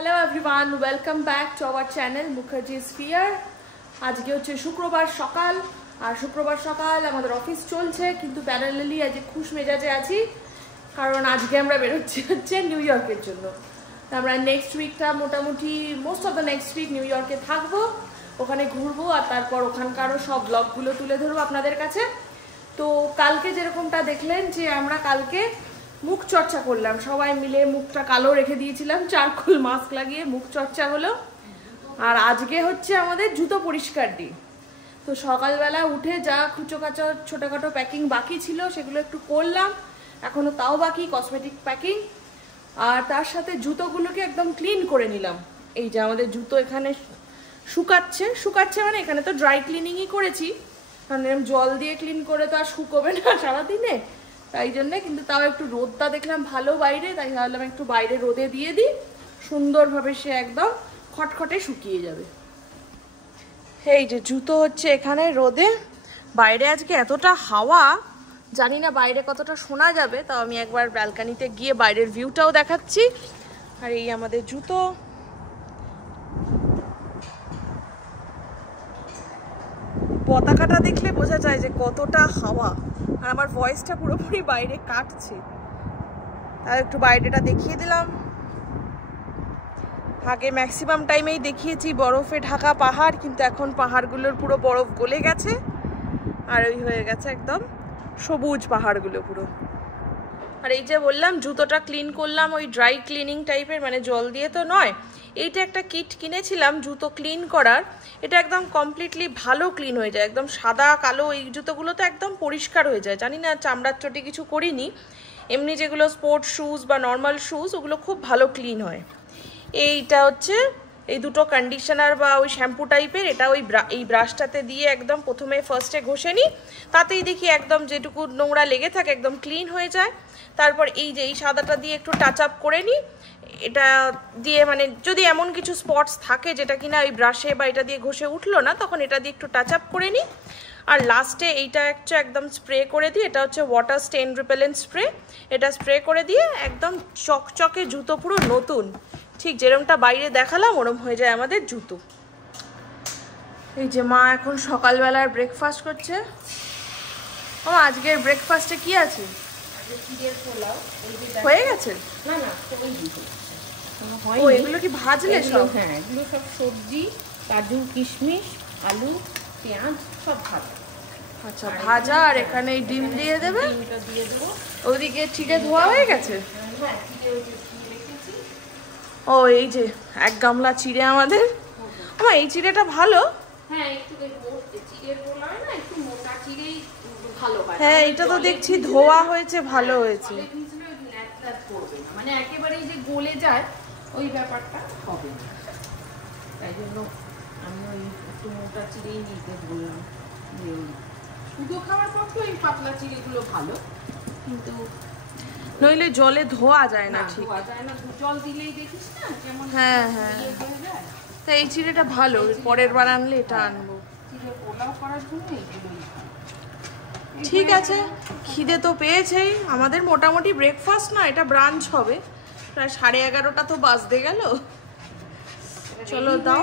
Hello everyone, welcome back to our channel Mukherjees fear. আজকে হচ্ছে শুক্রবার সকাল, আর শুক্রবার সকাল আমাদের অফিস চলছে, কিন্তু প্যারালালি আজকে খুশ মেজাজে আছি, কারণ আজকে আমরা বেরোচ্ছি হচ্ছে নিউ ইয়র্কের জন্য। আমরা নেক্সট উইকটা মোটামুটি most of the next week new ইয়র্কে থাকবো, ওখানে ঘুরবো, আর তারপর ওখানকারও সব ব্লগগুলো তুলে ধরবো আপনাদের কাছে। তো কালকে যেরকমটা দেখলেন যে আমরা কালকে মুখ চর্চা করলাম, সবাই মিলে মুখটা কালো রেখে দিয়েছিলাম, চারকোল মাস্ক লাগিয়ে মুখ চর্চা হলো। আর আজকে হচ্ছে আমাদের জুতো পরিষ্কার দিন। তো সকালবেলা উঠে যা খুচোখাচো ছোটোখাটো প্যাকিং বাকি ছিল সেগুলো একটু করলাম, এখনও তাও বাকি কসমেটিক প্যাকিং। আর তার সাথে জুতোগুলোকে একদম ক্লিন করে নিলাম। এই যে আমাদের জুতো এখানে শুকাচ্ছে মানে এখানে তো ড্রাই ক্লিনিংই করেছি, কারণ এরকম জল দিয়ে ক্লিন করে তো আর শুকোবে না সারাদিনে, তাই জন্যে। কিন্তু তাও একটু রোদটা দেখলাম ভালো বাইরে, তাই ভাবলাম একটু বাইরে রোদে দিয়ে দিই, সুন্দরভাবে সে একদম খটখটে শুকিয়ে যাবে। এই যে জুতো হচ্ছে এখানে রোদে, বাইরে আজকে এতটা হাওয়া, জানি না বাইরে কতটা শোনা যাবে, তাও আমি একবার ব্যালকানিতে গিয়ে বাইরের ভিউটাও দেখাচ্ছি। আর এই আমাদের জুতো, পতাকাটা দেখলে বোঝা যায় যে কতটা হাওয়া, আর আমার ভয়েসটা পুরোপুরি বাইরে কাটছে, আর একটু বাইরেটা দেখিয়ে দিলাম। আগে ম্যাক্সিমাম টাইমেই দেখিয়েছি বরফে ঢাকা পাহাড়, কিন্তু এখন পাহাড়গুলোর পুরো বরফ গলে গেছে, আর ওই হয়ে গেছে একদম সবুজ পাহাড়গুলো পুরো। আর এই যে বললাম জুতোটা ক্লিন করলাম ওই ড্রাই ক্লিনিং টাইপের, মানে জল দিয়ে তো নয়, এইটা একটা কিট কিনেছিলাম জুতো ক্লিন করার। এটা একদম কমপ্লিটলি ভালো ক্লিন হয়ে যায়, একদম সাদা কালো এই জুতোগুলো তো একদম পরিষ্কার হয়ে যায়। জানি না চামড়ার চটি কিছু করিনি, এমনি যেগুলো স্পোর্টস শুজ বা নর্মাল শুজ ওগুলো খুব ভালো ক্লিন হয়। এইটা হচ্ছে এই দুটো কন্ডিশনার বা ওই শ্যাম্পু টাইপের, এটা ওই এই ব্রাশটাতে দিয়ে একদম প্রথমে ফার্স্টে ঘষে নিই, তাতেই দেখি একদম যেটুকু নোংরা লেগে থাকে একদম ক্লিন হয়ে যায়। তারপর এই যে এই সাদাটা দিয়ে একটু টাচ আপ করে নিই, এটা দিয়ে মানে যদি এমন কিছু স্পটস থাকে যেটা কিনা ওই ব্রাশে বা এটা দিয়ে ঘষে উঠলো না, তখন এটা দিয়ে একটু টাচ আপ করে নিই। আর লাস্টে এইটা হচ্ছে একদম স্প্রে করে দিই, এটা হচ্ছে ওয়াটার স্টেন রিপেলেন্ট স্প্রে, এটা স্প্রে করে দিয়ে একদম চকচকে জুতো পুরো নতুন, ঠিক যেরকমটা বাইরে দেখালাম ওরম হয়ে যায় আমাদের জুতো। এই যে মা এখন সকালবেলার ব্রেকফাস্ট করছে। ও আজকের ব্রেকফাস্টে কি আছে? হয়ে গেছে? ও এগুলো কি ভাজলে সব? হ্যাঁ, এগুলো সব সবজি, কাজু কিশমিশ আলু পেঁয়াজ সব ভাজা। আচ্ছা ভাজা, আর এখানে ডিম দিয়ে দেবে। ডিমটা দিয়ে দেবো। ওদিকে চিড়ে ধোয়া হয়ে গেছে? হ্যাঁ, রেখেছি। ও এই যে এক গামলা চিড়ে আমাদের। আমার এই চিড়েটা ভালো। হ্যাঁ, একটু চিড়ের গোলা হয় না, একটু মোটা চিড়েই ভালো হয়। হ্যাঁ এটা তো দেখছি ধোয়া হয়েছে, ভালো হয়েছে। মানে একেবারেই যে গলে যায় ওই ব্যাপারটা হবে না, তাই জন্য আমি ওই একটু মোটা চিড়েই নিতে বললাম। শুধু খাওয়ার পক্ষে ওই পাতলা চিড়েগুলো ভালো, কিন্তু নইলে জলে ধোয়া যায় না, ঠিক ধোয়া যায় না, জল দিলেই দেখিস না কেমন। হ্যাঁ হ্যাঁ, তা এই চিড়েটা ভালো, পরের বার আনলে এটা আনবো। চিড়ে পোলাও করার জন্য এইগুলোই। ঠিক আছে, খিদে তো পেয়েছেই আমাদের। মোটামুটি ব্রেকফাস্ট না, এটা ব্রাঞ্চ হবে, প্রায় 11:30 তো বাজতে গেল। চলো দাও।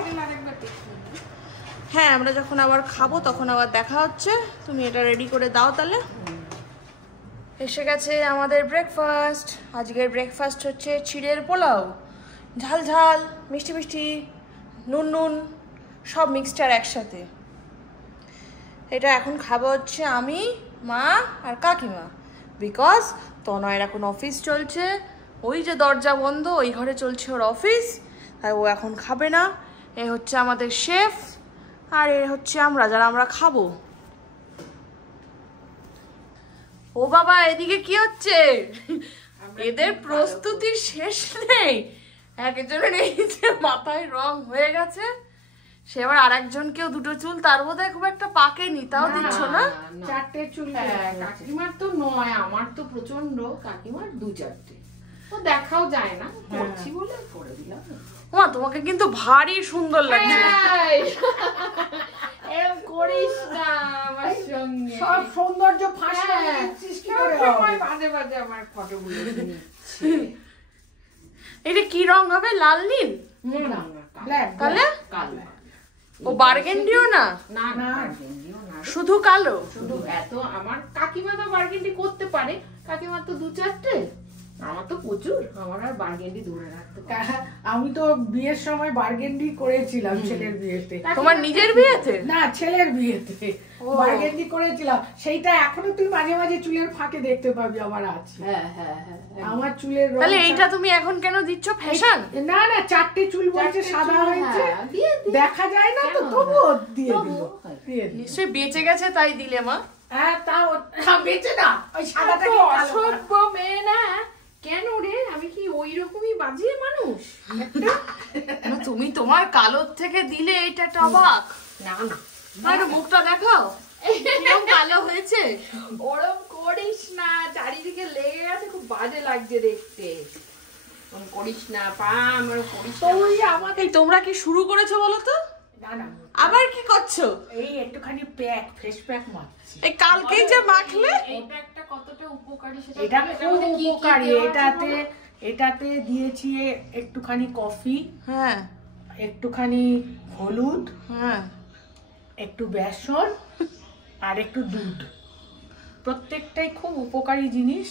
হ্যাঁ আমরা যখন আবার খাবো তখন আবার দেখা হচ্ছে, তুমি এটা রেডি করে দাও তাহলে। এসে গেছে আমাদের ব্রেকফাস্ট। আজকের ব্রেকফাস্ট হচ্ছে চিড়ের পোলাও, ঝাল ঝাল মিষ্টি মিষ্টি নুন নুন সব মিক্সচার একসাথে। এটা এখন খাবো হচ্ছে আমি, মা আর কাকিমা, বিকজ তনয়ের এখন অফিস চলছে, ওই যে দরজা বন্ধ ওই ঘরে চলছে ওর অফিস, তাই ও এখন খাবে না। এ হচ্ছে আমাদের শেফ, আর এ হচ্ছে আমরা যারা আমরা খাবো। ও বাবা এদিকে কি হচ্ছে? এদের প্রস্তুতির শেষ নেই, একজনের এই যে মাথায় রং হয়ে গেছে, সে আবার আরেকজনকেও দুটো চুল, তার বোধহয় খুব একটা পাকেনি, তাও দিচ্ছ না? 4টে চুল। কাকিমার তো নয়, আমার তো প্রচন্ড, কাকিমার 2-4টে, তো দেখাও যায় না, করছি বলে করে দিলাম। মা তোমাকে কিন্তু ভারী সুন্দর লাগছে। এরকম করিস না আমার সঙ্গে, সব সৌন্দর্য ফাঁস দিচ্ছিস কি করে? সময় বাজে বাজে আমার ফটোগুলো নিচ্ছে। এটা কি রং হবে? লাল নীল? না ব্ল্যাক তাহলে কালো ও বার্গেন্ডিও না, না না বার্গেন্ডিও না, শুধু কালো। শুধু এত আমার কাকিমা তো বার্গেন্ডি করতে পারে, কাকিমা তো 2-4টে, আমার তো প্রচুর, আমার আর বার্গেন্ডি ধরে রাখতে পারে। আমি তো বিয়ের সময় বার্গেন্ডি করেছিলাম ছেলের বিয়েতে। তোমার নিজের বিয়েতে? না, ছেলের বিয়েতে বার্গেন্ডি করেছিলাম। সেইটা এখনো তুই মাঝে মাঝে চুলের ফাঁকে দেখতে পাবি আমার আছে। হ্যাঁ হ্যাঁ হ্যাঁ, আমার চুলের রং। তাহলে এইটা তুমি এখন কেন দিচ্ছ ফ্যাশন? না না, 4টে চুল বলছে সাদা হয়েছে, দেখা যায় না তো, তবুও দিয়ে দিব। নিশ্চয়ই বেঁচে গেছে তাই দিলে মা। হ্যাঁ, তাও বেঁচে না, ওই সাদাটা অসভ্য মেয়ে না কেন রে, আমি কি ওই রকমই বাজে মানুষ? না, তুমি তোমার কালোর থেকে দিলে এটা একটা অবাক। না না একটু মুখটা দেখাও, কিরকম কালো হয়েছে। ওরম করিস না, চারিদিকে লেগে গেছে, খুব বাজে লাগছে দেখতে। ওরম করিস না পা, আমার করিস না। ওই আমাকে। এই তোমরা কি শুরু করেছো বলো তো? না না, আবার কি করছো? এই একটুখানি ফেস প্যাক মাখছি। এই কালকেই যে মাখলে। এটা একটা কতটা উপকারী সেটা এটা বলো, খুব এটাতে কি কি উপকারী। দেওয়া আছে এটাতে দিয়েছি একটুখানি কফি, হ্যাঁ একটুখানি হলুদ, হ্যাঁ, একটু বেসন আর একটু দুধ। প্রত্যেকটাই খুব উপকারী জিনিস,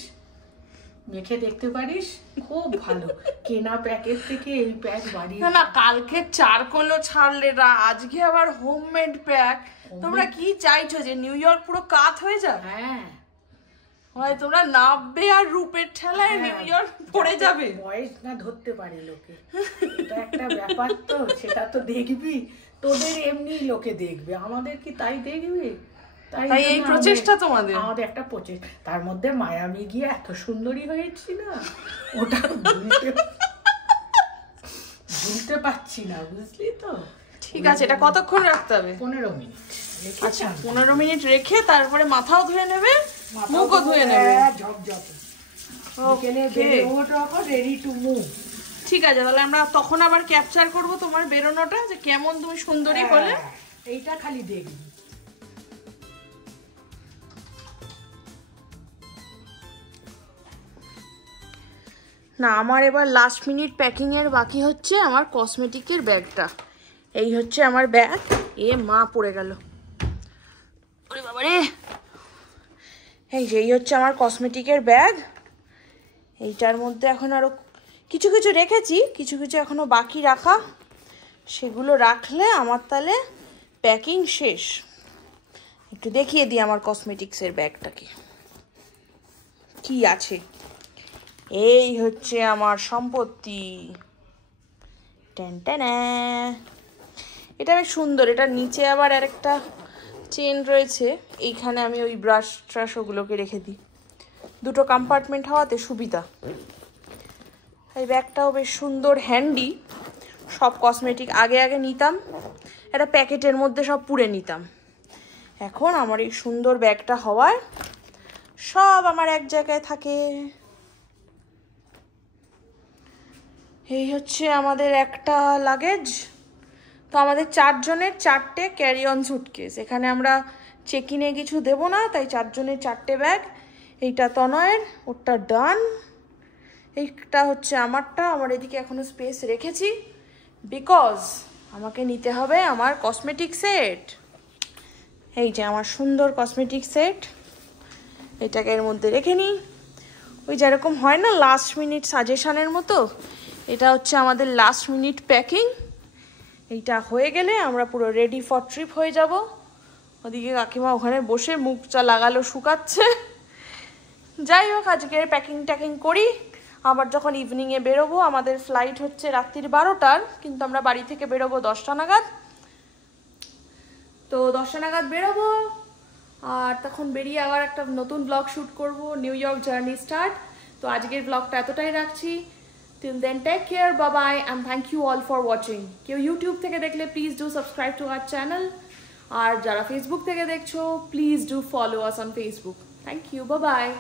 মেখে দেখতে পারিস, খুব ভালো। কেনা প্যাকেট থেকে এই প্যাক বাড়িয়ে। না না, কালকে চারকোলও ছাড়লে না, আজকে আবার হোমমেড প্যাক। তোমরা কি চাইছো যে নিউ ইয়র্ক পুরো কাত হয়ে যাক? হ্যাঁ, হয় তোমরা নাববে আর রূপের ঠেলায় নিউ ইয়র্ক পড়ে যাবে। বয়স না ধরতে পারে লোকে, এটা একটা ব্যাপার তো, সেটা তো দেখবি। তোদের এমনি লোকে দেখবে, আমাদের কি তাই দেখবে? তাই এই জন্য প্রচেষ্টা তোমাদের। আমাদের একটা প্রচেষ্টা। তার মধ্যে মায়ামি গিয়ে এত সুন্দরী হয়েছি না, ওটা ভুলতে পারছি না, বুঝলি তো? ঠিক আছে, এটা কতক্ষণ রাখতে হবে? 15 মিনিট। আচ্ছা, 15 মিনিট রেখে তারপরে মাথাও ধুয়ে নেবে, মুখও ধুয়ে নেবে। ঝপঝপ। Okay. Ready to move. ঠিক আছে, তাহলে আমরা তখন আবার ক্যাপচার করব তোমার বেরোনোটা, যে কেমন তুমি সুন্দরী হলে। এইটা খালি দেখবি। না, আমার এবার লাস্ট মিনিট প্যাকিং এর বাকি হচ্ছে আমার কসমেটিকের ব্যাগটা। এই হচ্ছে আমার ব্যাগ। এ মা, পড়ে গেল, ওরে বাবা রে। এই হচ্ছে আমার কসমেটিকের ব্যাগ। এইটার মধ্যে এখন আরো কিছু কিছু রেখেছি, কিছু কিছু এখনো বাকি রাখা। সেগুলো রাখলে আমার তাহলে প্যাকিং শেষ। একটু দেখিয়ে দিই আমার কসমেটিক্সের ব্যাগটাকে কি আছে। এই হচ্ছে আমার সম্পত্তি। টেনটেনা। এটা বেশ সুন্দর। এটার নিচে আবার আরেকটা চেন রয়েছে। এইখানে আমি ওই ব্রাশ ট্রাশ ওগুলোকে রেখে দিই, দুটো কম্পার্টমেন্ট হওয়াতে সুবিধা। এই ব্যাগটাও বেশ সুন্দর, হ্যান্ডি। সব কসমেটিক আগে আগে নিতাম, একটা প্যাকেটের মধ্যে সব পুরে নিতাম। এখন আমার এই সুন্দর ব্যাগটা হওয়ায় সব আমার এক জায়গায় থাকে। এই হচ্ছে আমাদের একটা লাগেজ। তো আমাদের 4 জনের 4টে ক্যারি অন সুটকেস। এখানে আমরা চেক ইনে কিছু দেবো না, তাই 4 জনের 4টে ব্যাগ। এইটা তনয়ের, ওরটা ডান, এইটা হচ্ছে আমারটা। আমার এদিকে এখনো স্পেস রেখেছি, বিকজ আমাকে নিতে হবে আমার কসমেটিক সেট। এই যে আমার সুন্দর কসমেটিক সেট, এটাকে এর মধ্যে রেখে নিই। ওই যেরকম হয় না লাস্ট মিনিট সাজেশনের মতো, এটা হচ্ছে আমাদের লাস্ট মিনিট প্যাকিং। এইটা হয়ে গেলে আমরা পুরো রেডি ফর ট্রিপ হয়ে যাব। ওদিকে কাকিমা ওখানে বসে মুখটা লাগালো, শুকাচ্ছে। যাই হোক, আজকের প্যাকিং ট্যাকিং করি। আবার যখন ইভিনিংয়ে বেরোবো, আমাদের ফ্লাইট হচ্ছে রাত্রির 12টার, কিন্তু আমরা বাড়ি থেকে বেরোবো 10টা নাগাদ। তো 10টা নাগাদ বেরোবো, আর তখন বেরিয়ে আবার একটা নতুন ব্লগ শ্যুট করব, নিউ ইয়র্ক জার্নি স্টার্ট। তো আজকের ব্লগটা এতটাই রাখছি। Till then, take care, bye-bye, and thank you all for watching. কেউ ইউটিউব থেকে দেখলে please do subscribe to our channel. আর যারা ফেসবুক থেকে দেখছো, please do follow us on Facebook. Thank you, bye-bye.